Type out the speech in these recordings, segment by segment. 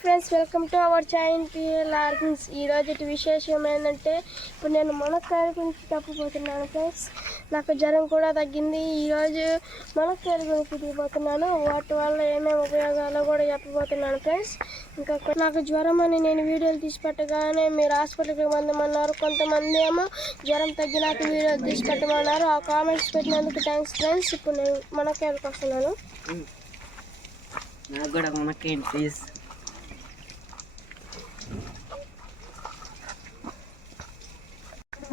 Friends, welcome to our channel P L organs. ఈరోజు విశేషం ఏంటంటే ఇప్పుడు నేను మునక్కాయల గురించి చెప్పబోతున్నాను ఫ్రెండ్స్. నాకు జ్వరం కూడా తగ్గింది. ఈరోజు మునక్కాయల గురించి దిగిపోతున్నాను. వాటి వల్ల ఏమేమి ఉపయోగాలు కూడా చెప్పబోతున్నాను ఫ్రెండ్స్. ఇంకా నాకు జ్వరం అని నేను వీడియోలు తీసి పెట్టగానే మీరు హాస్పిటల్కి మందమన్నారు. కొంతమంది ఏమో జ్వరం తగ్గినాక వీడియోలు తీసి పెట్టమన్నారు. ఆ కామెంట్స్ పెట్టినందుకు థ్యాంక్స్ ఫ్రెండ్స్. ఇప్పుడు నేను మునక్కాయలకు వస్తున్నాను. నాకు కూడా మునక్కాయ ప్లీజ్.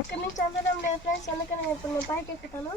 ఇక్కడి నుంచి అందడం లేదు ఫ్రెండ్స్, అందుకని నేను ఇప్పుడు నేను పైకి ఎక్కుతాను.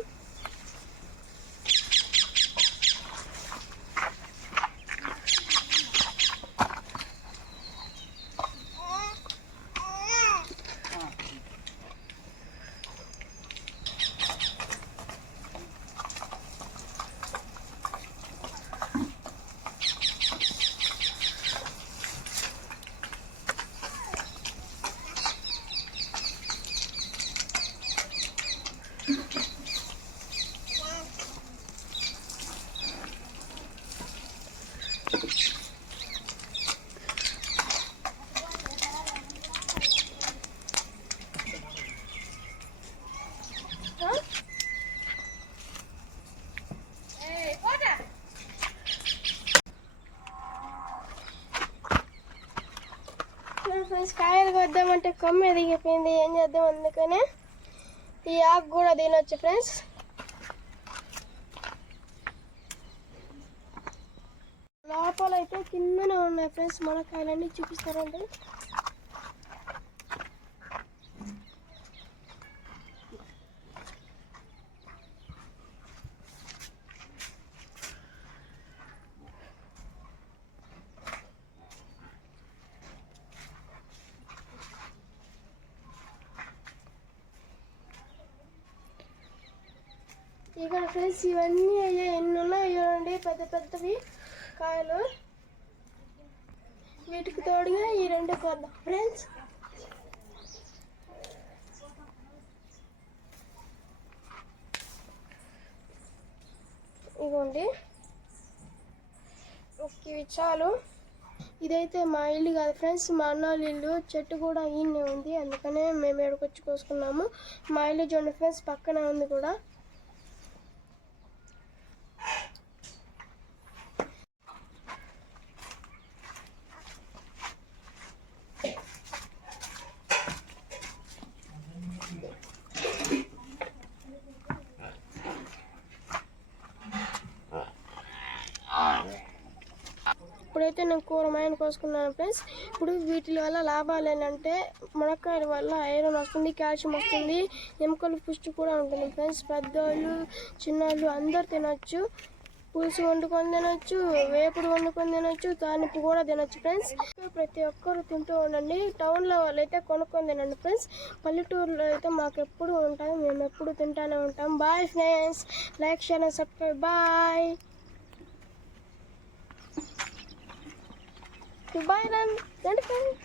ఫ్రెండ్స్, కాయలు కొద్దామంటే కొమ్మ ఎదిగిపోయింది. ఏం చేద్దాం, అందుకనే ఈ ఆకు కూడా తినొచ్చు ఫ్రెండ్స్. లోపల అయితే కిందనే ఉన్నాయి ఫ్రెండ్స్ మునక్కాయలన్నీ. చూపిస్తారండి. ఇక్కడ ఫ్రెండ్స్ ఇవన్నీ ఎన్ని ఉన్నాయి చూడండి, పెద్ద పెద్దవి కాయలు. వీటికి తోడుగా ఈ రెండు కొద్దాం ఫ్రెండ్స్. ఇదిగోండి, ఇవి చాలు. ఇదైతే మా ఇల్లు కాదు ఫ్రెండ్స్, మా అన్న వాళ్ళ ఇల్లు. చెట్టు కూడా ఈయనే ఉంది, అందుకనే మేము ఎక్కడికొచ్చి కోసుకున్నాము. మా ఇల్లు చూడండి ఫ్రెండ్స్, పక్కనే ఉంది కూడా. ఇప్పుడైతే నేను కూరమాయన కోసుకున్నాను ఫ్రెండ్స్. ఇప్పుడు వీటి వల్ల లాభాలు ఏంటంటే మునక్కాయల వల్ల ఐరన్ వస్తుంది, కాల్షియం వస్తుంది, ఎముకలు పుష్టి కూడా ఉంటుంది ఫ్రెండ్స్. పెద్దోళ్ళు చిన్నోళ్ళు అందరు తినొచ్చు. పులుసు వండుకొని తినొచ్చు, వేపుడు వండుకొని తినొచ్చు, తాలింపు కూడా తినొచ్చు ఫ్రెండ్స్. ప్రతి ఒక్కరు తింటూ ఉండండి. టౌన్లో వాళ్ళు అయితే కొనుక్కొని తినండి ఫ్రెండ్స్. పల్లెటూరులో అయితే మాకు ఎప్పుడు ఉంటాయి, మేము ఎప్పుడు తింటానే ఉంటాం. Bye friends, like share and subscribe. Bye bye. రండి ఫ్రెండ్స్.